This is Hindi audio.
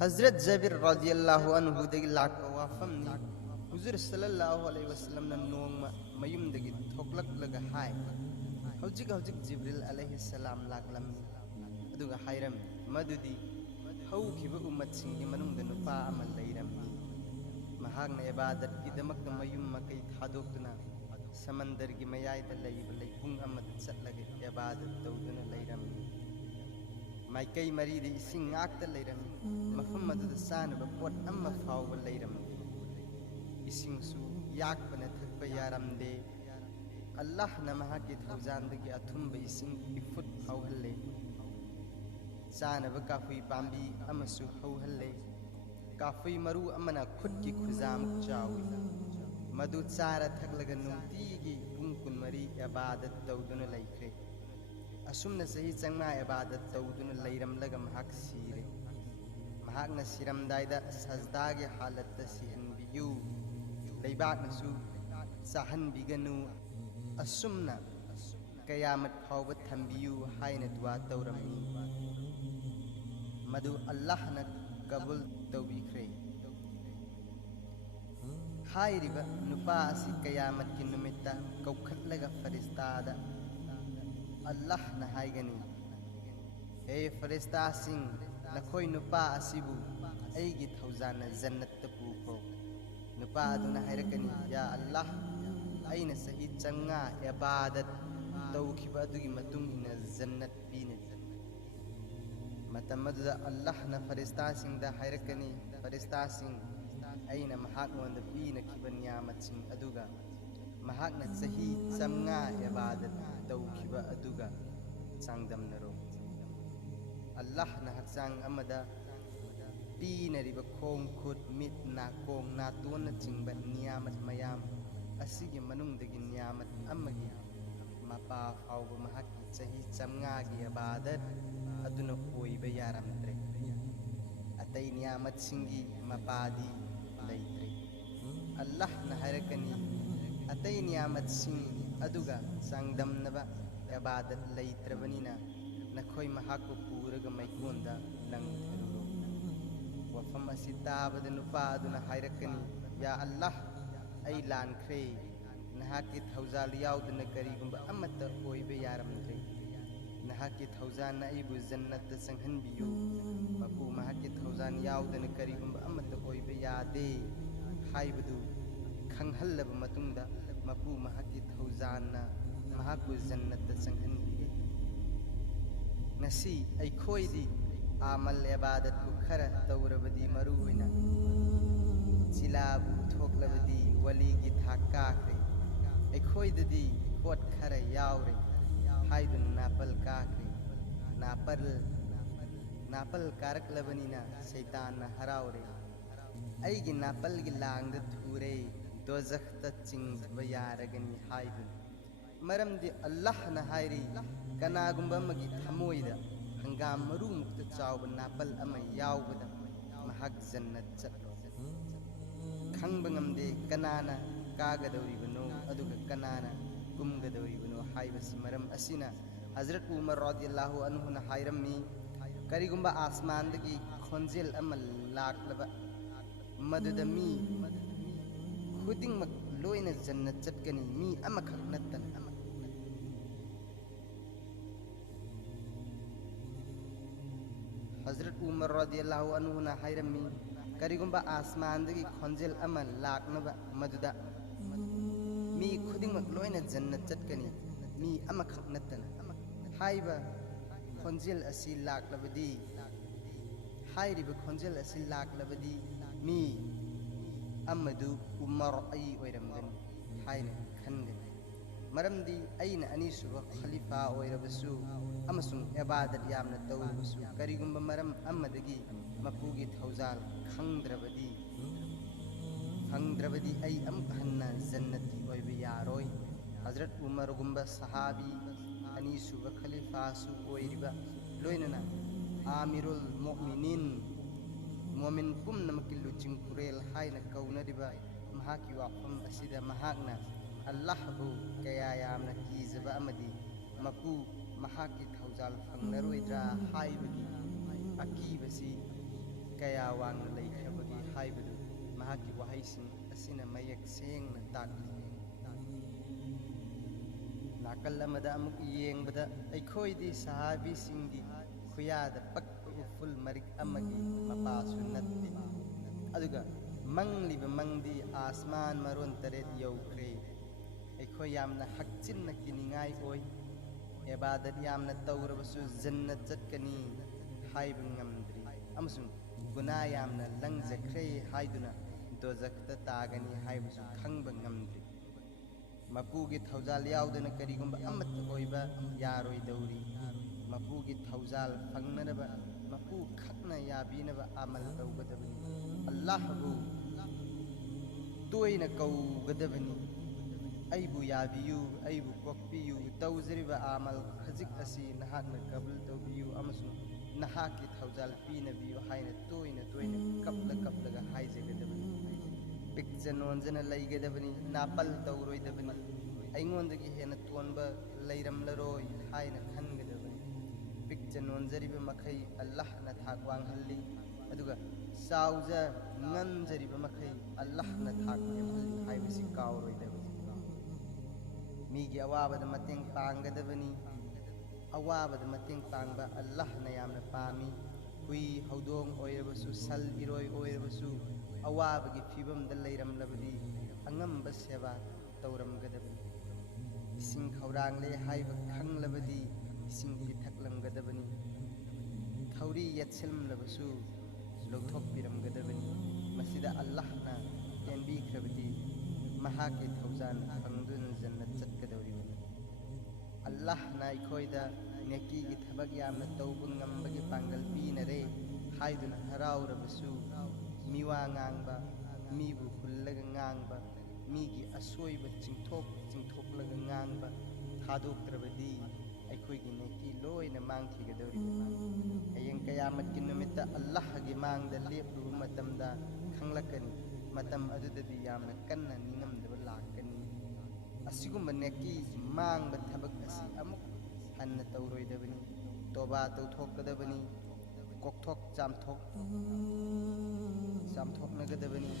हजरत जबीर रज़ियल्लाहु अन्हु दगी लाक्पा वाफमनी हुजूर सल्लल्लाहु अलैहि वसल्लम न नोंगमा मयुमदगी थोकलक्लगा हाय हौजिक हौजिक जिब्रिल अलैहि सलाम लाक्लम्मी अदुगा हायरम्मी मदुदी हौखिबा उम्मतसिंगी मनुंगदा नुपा अमा लैरम्मी महागना इबादतकीदमक्ता मयुम मकई थादोक्तुना समंदरगी मयायदा लैबा लैपुंग अमदा चटलगा इबादत तौदुना लैरम्मी माइकई मरीदी इसिंग ngakta leirami mafam aduda sanaba pot amma fawba leiramde isingsu yakbana thakpa yaramde Allah na mahaki thaujandagi athumba ising ifut hawhalle sanaba kafui pambi amasu hawhalle kafui maru amana khutki khuzamuk chawi madu chara thaklaga nungtigi pung kunmari ibadat tawduna laikre असुमना सही चंगमा इबादत तौदुन लैरमलगा महाक सीरे महाकना सिरमदायदा सजदागे हालत सिहनबियु लैबाकनसु चाहनबिगनु असुमना कयामत फावब थंबियु हायना दुआ तौरमी मदु अल्लाहना कबूल तौबिख्रे हायरिबा नुपा असि कयामत की नुमित्ता कौखटलगा फरिस्तादा अल्लाह न हायगनी हे फरिस्ता सिंह नखोय नुपा असिबु ऐगी थौजाना जन्नत पुखो नुपा अदुना हायरकनी या अल्लाह ऐना सही चंगा इबादत तौखिबा अदुगी मतुंग इना जन्नत पीने मतमदुदा अल्लाह न फरिस्ता सिंह दा हायरकनी फरिस्ता सिंह ऐना महाक वंदा पीना खिबा नियामत सिंह अदुगा महाकना सही चंगा इबादत तौखिबा अदुगा चांगदमनरो अल्लाह न हक्चांग अमदा पीनरिबा खोंग खुद मित नाकोंग नातोन चिंबा नियामत मयाम असिगे मनुंगदगी नियामत अमगी मपा फावबा महाकी चही चमगागी इबादत अदुना ओइबा यारमद्रे अतै नियामत सिंगी मपादी लैत्रे अल्लाह न हायरकनी अतै नियामत सिंह अदुगा चांगदमनबा इबादत लैत्रबनिना नखोय महाको पूरगा मैकोंदा लंगथरुरो वफम असि ताबदा नुपा अदुना हायरकनी या अल्लाह ऐ लानख्रे नहाकी थौजाल याउदना करिगुंबा अमत ओइबा यारमद्रे नहाकी थौजान ऐबु जन्नत संहनबियु मपु महाकी थौजान याउदना करिगुंबा अमत ओइबा यादे हायबदु खंगहल्लब मतुंगदा मपू महाकी थौजाना महाकु जन्नत संहनबिरे नसी ऐखोयदी आमल इबादत को खरा तौरबदी मरुइना चिलाबु थोकलबदी वलीगी थाकाखरे ऐखोयददी पोट खरा यावरे हायदुन नापल काखरे नापल कारकलबनिना शैतान हरावरे ऐगी नापल गी लांगद थूरे दोजख्त चिंगब यारगनी हायदुन मरमदी अल्लाह न हायरी कनागुंबा मगी थमोइदा हंगाम मरु मुक्त चावब नापल अमा यावबदा महक जन्नत चटलो खंगबंगमदे कनाना कागदौरिबनो अदुगा कनाना कुमगदौरिबनो हायबसी मरम असिना हजरत उमर रज़ियल्लाहु अन्हु न हायरमी करिगुंबा आसमानदगी खोंजेल अमा लाक्लबा मदुदा मी खुदिंगमक लोइना जन्नत चटकनी मी अमखक नत्तन हजरत उमर रज़ियल्लाहु अन्हु न हायरमी करिगुंबा आसमानदगी खोंजेल अमा लाक्नबा मदुदा मी खुदिंगमक लोइना जन्नत चटकनी मी अमखक नत्तन हायबा खोंजेल असि लाक्लबदी हायरिबा खोंजेल असि लाक्लबदी मी अमदु उमर ऐ ओइरमगन हायना खनगन मरमदी ऐना अनीसुबा खलीफा ओइरबसु अमसुंग इबादत यामना तौरबसु करिगुंबा मरम अमदगी मपुगी थौजाल खंगद्रबदी ऐ अमहन्ना जन्नती ओइबा यारोय हजरत उमर गुंबा सहाबी अनीसुबा खलीफासु ओइरिबा लोइनना आमिरुल मुमिनीन मोमिन पुमनमकी लुचिंग कुरेल हायना कौनरिबा महाकी वाफम असिदा महाकना अल्लाहबु कया यामना कीजबा अमदी मपू महाकी थौजाल फंगनरोइद्रा हायबगी अकीबसी kaya wangna ꯂꯩꯈ꯭ꯔꯕꯒꯦ ꯍꯥꯏꯕꯗꯨ ꯃꯍꯥꯛꯀꯤ ꯋꯥꯍꯩꯁꯤꯡ ꯑꯁꯤꯅ ꯃꯌꯦꯛ ꯁꯦꯡꯅ ꯇꯥꯛꯂꯤ꯫ ꯅꯥꯀꯜ ꯑꯃꯗ ꯑꯃꯨꯛ ꯌꯦꯡꯕꯗ ꯑꯩꯈꯣꯏꯗꯤ ꯁꯍꯥꯕꯤꯁꯤꯡꯒꯤ ꯈꯨꯌꯥꯗ ꯄꯛꯄ ꯎꯐꯨꯜ ꯃꯔꯤꯛ ꯑꯃꯒꯤ ꯃꯄꯥꯁꯨ ꯅꯠꯇꯦ, ꯑꯗꯨꯒ ꯃꯪꯂꯤꯕ ꯃꯪꯗꯤ ꯑꯥꯁꯃꯥꯟ ꯃꯔꯣꯟ 8 ꯌꯧꯈ꯭ꯔꯦ꯫ ꯑꯩꯈꯣꯏ ꯌꯥꯝꯅ ꯍꯛꯆꯤꯟꯅ ꯀꯤꯅꯤꯡꯉꯥꯏ ꯑꯣꯏ, ꯑꯦꯕꯥꯗꯠ ꯌꯥꯝꯅ ꯇꯧꯔꯕꯁꯨ ꯖꯟꯅꯠ ꯆꯠꯀꯅꯤ ꯍꯥꯏꯕ ꯉꯝꯗ꯭ꯔꯤ, ꯑꯃꯁꯨꯡ ꯒꯨꯅꯥ ꯌꯥꯝꯅ ꯂꯪꯖꯈ꯭ꯔꯦ ꯍꯥꯏꯗꯨꯅ ꯗꯣꯖꯈꯇ ꯇꯥꯒꯅꯤ ꯍꯥꯏꯕꯁꯨ ꯈꯪꯕ ꯉꯝꯗ꯭ꯔꯤ꯫ ꯃꯄꯨꯒꯤ ꯊꯧꯖꯥꯜ ꯌꯥꯎꯗꯅ ꯀꯔꯤꯒꯨꯝꯕ ꯑꯃꯠꯇ ꯑꯣꯏꯕ ꯌꯥꯔꯣꯏꯗꯧꯔꯤ꯫ ꯃꯄꯨꯒꯤ ꯊꯧꯖꯥꯜ ꯐꯪꯅꯅꯕ ꯃꯄꯨ ꯈꯛꯅ ꯌꯥꯕꯤꯅꯕ ꯑꯃꯜ ꯇꯧꯒꯗꯕꯅꯤ꯫ ꯑꯜꯂꯥꯍꯕꯨ ꯇꯣꯏꯅ ꯀꯧꯒꯗꯕꯅꯤ, ꯑꯩꯕꯨ ꯌꯥꯕꯤꯌꯨ, ꯑꯩꯕꯨ ꯀꯣꯛꯄꯤꯌꯨ, ꯇꯧꯖꯔꯤꯕ ꯑꯃꯜ ꯈꯖꯤꯛ ꯑꯁꯤ ꯅꯍꯥꯛꯅ ꯀꯕꯨꯜ ꯇꯧꯕꯤꯌꯨ ꯑꯃꯁꯨꯡ ꯅꯍꯥꯛꯀꯤ ꯊꯧꯖꯥꯜ ꯄꯤꯅꯕꯤꯌꯨ ꯍꯥꯏꯅ ꯇꯣꯏꯅ ꯇꯣꯏꯅ ꯀꯞꯂꯒ ꯍꯥꯏꯖꯒꯗꯕꯅꯤ꯫ ꯄꯤꯛꯆ ꯅꯣꯟꯖꯅ ꯂꯩꯒꯗꯕꯅꯤ, ꯅꯥꯄꯜ ꯇꯧꯔꯣꯏꯗꯕꯅꯤ, ꯑꯩꯉꯣꯟꯗꯒꯤ ꯍꯦꯟꯅ ꯇꯣꯟꯕ ꯂꯩꯔꯝꯂꯔꯣꯏ ꯍꯥꯏꯅ ꯈꯟꯒꯗꯕꯅꯤ꯫ ꯄꯤꯛꯆ ꯅꯣꯟꯖꯔꯤꯕ ꯃꯈꯩ ꯑꯜꯂꯥꯍꯅ ꯊꯥꯛ ꯋꯥꯡꯍꯜꯂꯤ, ꯑꯗꯨꯒ ꯆꯥꯎꯖ ꯉꯝꯖꯔꯤꯕ ꯃꯈꯩ ꯑꯜꯂꯥꯍꯅ ꯊꯥꯛ ꯅꯦꯝꯍꯜꯂꯤ ꯍꯥꯏꯕꯁꯤ ꯀꯥꯎꯔꯣꯏꯗꯕꯅꯤ꯫ ꯃꯤꯒꯤ ꯑꯋꯥꯕꯗ ꯃꯇꯦꯡ ꯄꯥꯡꯒꯗꯕꯅꯤ, ꯑꯋꯥꯕꯗ ꯃꯇꯦꯡ ꯄꯥꯡꯕ ꯑꯜꯂꯥꯍꯅ ꯌꯥꯝꯅ ꯄꯥꯝꯃꯤ꯫ ꯍꯨꯏ ꯍꯧꯗꯣꯡ ꯑꯣꯏꯔꯕꯁꯨ, ꯁꯜ ꯏꯔꯣꯏ ꯑꯣꯏꯔꯕꯁꯨ ꯑꯋꯥꯕꯒꯤ ꯐꯤꯕꯝꯗ ꯂꯩꯔꯝꯂꯕꯗꯤ ꯑꯉꯝꯕ ꯁꯦꯕꯥ ꯇꯧꯔꯝꯒꯗꯕꯅꯤ꯫ ꯏꯁꯤꯡ ꯈꯧꯔꯥꯡꯂꯦ ꯍꯥꯏꯕ ꯈꯪꯂꯕꯗꯤ ꯏꯁꯤꯡ ꯄꯤꯊꯛꯂꯝꯒꯗꯕꯅꯤ꯫ ꯊꯧꯔꯤ ꯌꯦꯠꯁꯤꯜꯂꯕꯁꯨ ꯂꯧꯊꯣꯛꯄꯤꯔꯝꯒꯗꯕꯅꯤ꯫ ꯃꯁꯤꯗ ꯑꯜꯂꯥꯍꯅ ꯄꯦꯟꯕꯤꯈ꯭ꯔꯕꯗꯤ ꯃꯍꯥꯛꯀꯤ ꯊꯧꯖꯥꯜ ꯐꯪꯗꯨꯅ ꯖꯟꯅꯠ ꯆꯠꯀꯗꯧꯔꯤꯕꯅꯤ꯫ ꯑꯜꯂꯥꯍꯅ ꯑꯩꯈꯣꯏꯗ ꯅꯦꯀꯤꯒꯤ ꯊꯕꯛ ꯌꯥꯝꯅ ꯇꯧꯕ ꯉꯝꯕꯒꯤ ꯄꯥꯡꯒꯜ ꯄꯤꯅꯔꯦ ꯍꯥꯏꯗꯨꯅ ꯍꯔꯥꯎꯔꯕꯁꯨ, ꯃꯤꯋꯥ ꯉꯥꯡꯕ, ꯃꯤꯕꯨ ꯍꯨꯜꯂꯒ ꯉꯥꯡꯕ, ꯃꯤꯒꯤ ꯑꯁꯣꯏꯕ ꯆꯤꯡꯊꯣꯛꯂꯒ ꯉꯥꯡꯕ ꯊꯥꯗꯣꯛꯇ꯭ꯔꯕꯗꯤ ꯑꯩꯈꯣꯏꯒꯤ ꯅꯦꯀꯤ ꯂꯣꯏꯅ ꯃꯥꯡꯈꯤꯒꯗꯧꯔꯤꯕꯅꯤ꯫ ꯍꯌꯦꯡ ꯀꯌꯥꯃꯠꯀꯤ ꯅꯨꯃꯤꯠꯇ ꯑꯜꯂꯥꯍꯒꯤ ꯃꯥꯡꯗ ꯂꯦꯞꯂꯨꯕ ꯃꯇꯝꯗ ꯈꯪꯂꯛꯀꯅꯤ, ꯃꯇꯝ ꯑꯗꯨꯗꯗꯤ ꯌꯥꯝꯅ ꯀꯟꯅ ꯅꯤꯡꯉꯝꯗꯕ ꯂꯥꯛꯀꯅꯤ꯫ ꯑꯁꯤꯒꯨꯝꯕ ꯅꯦꯀꯤ ꯃꯥꯡꯕ ꯊꯕꯛ ꯑꯁꯤ ꯑꯃꯨꯛ ꯍꯟꯅ ꯇꯧꯔꯣꯏꯗꯕꯅꯤ꯫ ꯇꯣꯕꯥ ꯇꯧꯊꯣꯛꯀꯗꯕꯅꯤ, ꯀꯣꯛꯊꯣꯛ ꯆꯥꯝꯊꯣꯛꯅꯒꯗꯕꯅꯤ,